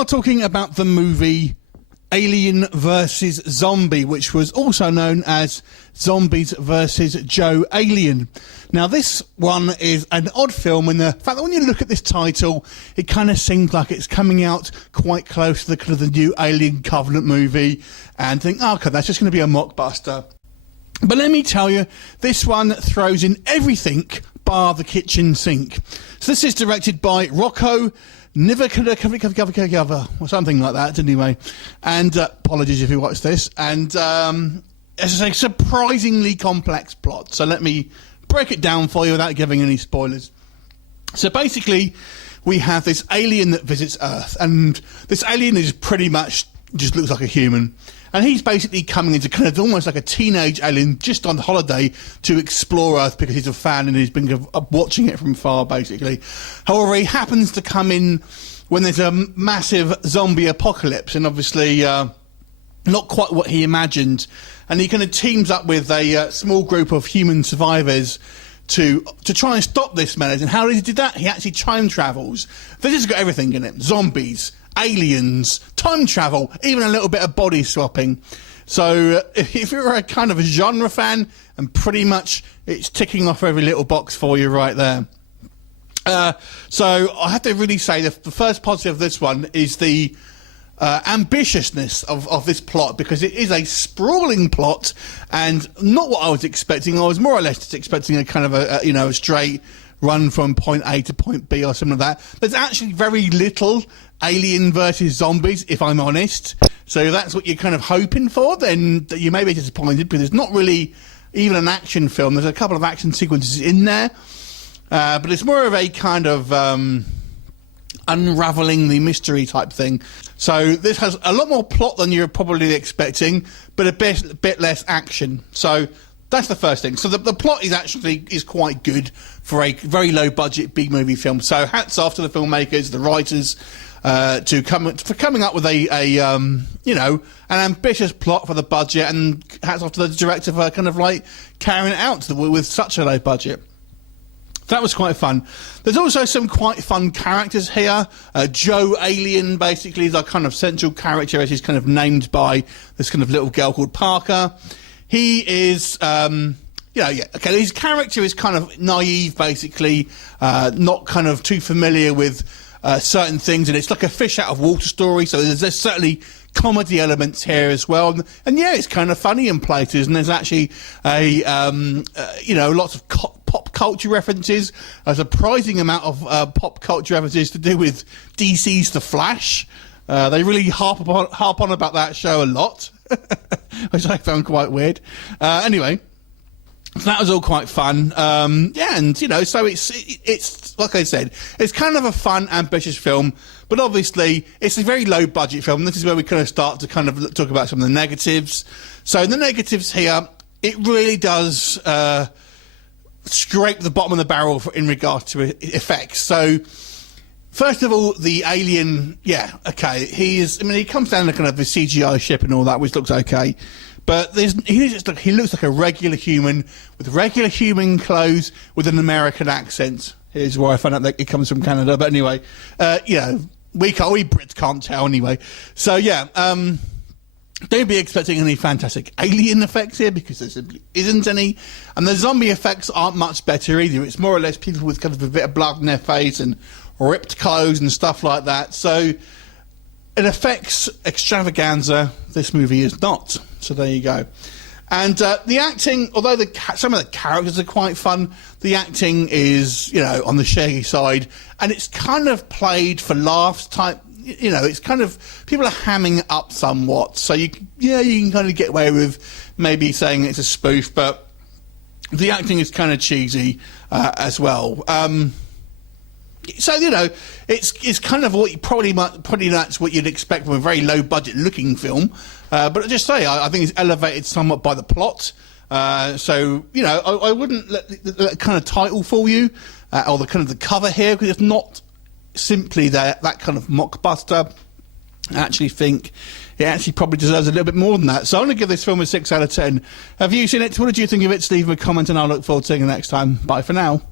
are talking about the movie Alien vs. Zombie, which was also known as Zombies vs. Joe Alien. Now, this one is an odd film in the fact that when you look at this title, it kind of seems like it's coming out quite close to the kind of the new Alien Covenant movie, and think, oh, okay, that's just going to be a mockbuster. But let me tell you, this one throws in everything bar the kitchen sink. So this is directed by Rocco Niver or something like that, anyway. And apologies if you watch this. And it's a surprisingly complex plot. So let me break it down for you without giving any spoilers. So basically, we have this alien that visits Earth, and this alien is pretty much just looks like a human. And he's basically coming into kind of almost like a teenage alien just on holiday to explore Earth because he's a fan and he's been watching it from far, basically. However, he happens to come in when there's a massive zombie apocalypse, and obviously not quite what he imagined. And he kind of teams up with a small group of human survivors to try and stop this menace. And how does he do that? He actually time travels. This has got everything in it. Zombies, aliens, time travel, even a little bit of body swapping. So if you're a kind of a genre fan, and pretty much it's ticking off every little box for you right there. So I have to really say the first positive of this one is the ambitiousness of this plot, because it is a sprawling plot and not what I was expecting. I was more or less just expecting a kind of a straight run from point A to point B or something like that. There's actually very little Alien versus Zombies, if I'm honest. So if that's what you're kind of hoping for, then you may be disappointed, because there's not really even an action film. There's a couple of action sequences in there, but it's more of a kind of unravelling the mystery type thing. So this has a lot more plot than you're probably expecting, but a bit less action. So that's the first thing. So the plot is quite good for a very low budget B movie film. So hats off to the filmmakers, the writers, for coming up with an ambitious plot for the budget, and hats off to the director for kind of like carrying it out with such a low budget. That was quite fun. There's also some quite fun characters here. Joe Alien basically is our kind of central character, as he's kind of named by this kind of little girl called Parker. He is, his character is kind of naive, basically, not kind of too familiar with certain things, and it's like a fish out of water story, so there's certainly comedy elements here as well. And yeah, it's kind of funny in places, and there's actually lots of pop culture references, a surprising amount of pop culture references to do with DC's The Flash. They really harp on about that show a lot, which I found quite weird. Anyway, so that was all quite fun. So it's like I said, it's kind of a fun, ambitious film, but obviously it's a very low budget film. This is where we kind of start to kind of talk about some of the negatives. So the negatives here, it really does scrape the bottom of the barrel in regards to effects. So first of all, the alien, he comes down to kind of the CGI ship and all that, which looks okay. But he looks like a regular human with regular human clothes with an American accent. Here's where I found out that it comes from Canada. But anyway, we Brits can't tell anyway. So yeah, don't be expecting any fantastic alien effects here, because there simply isn't any. And the zombie effects aren't much better either. It's more or less people with kind of a bit of blood in their face and ripped clothes and stuff like that. So an effects extravaganza, this movie is not. So there you go. And the acting, although some of the characters are quite fun, the acting is, on the shaggy side, and it's kind of played for laughs type. It's kind of, people are hamming it up somewhat. So you can kind of get away with maybe saying it's a spoof, but the acting is kind of cheesy as well. So it's kind of what you probably that's what you'd expect from a very low budget looking film. But I just say I think it's elevated somewhat by the plot. I wouldn't let the kind of title fool you, or the kind of the cover here, because it's not simply that kind of mockbuster. I actually think it actually probably deserves a little bit more than that. So I'm going to give this film a 6 out of 10. Have you seen it? What did you think of it? Leave a comment, and I'll look forward to seeing you next time. Bye for now.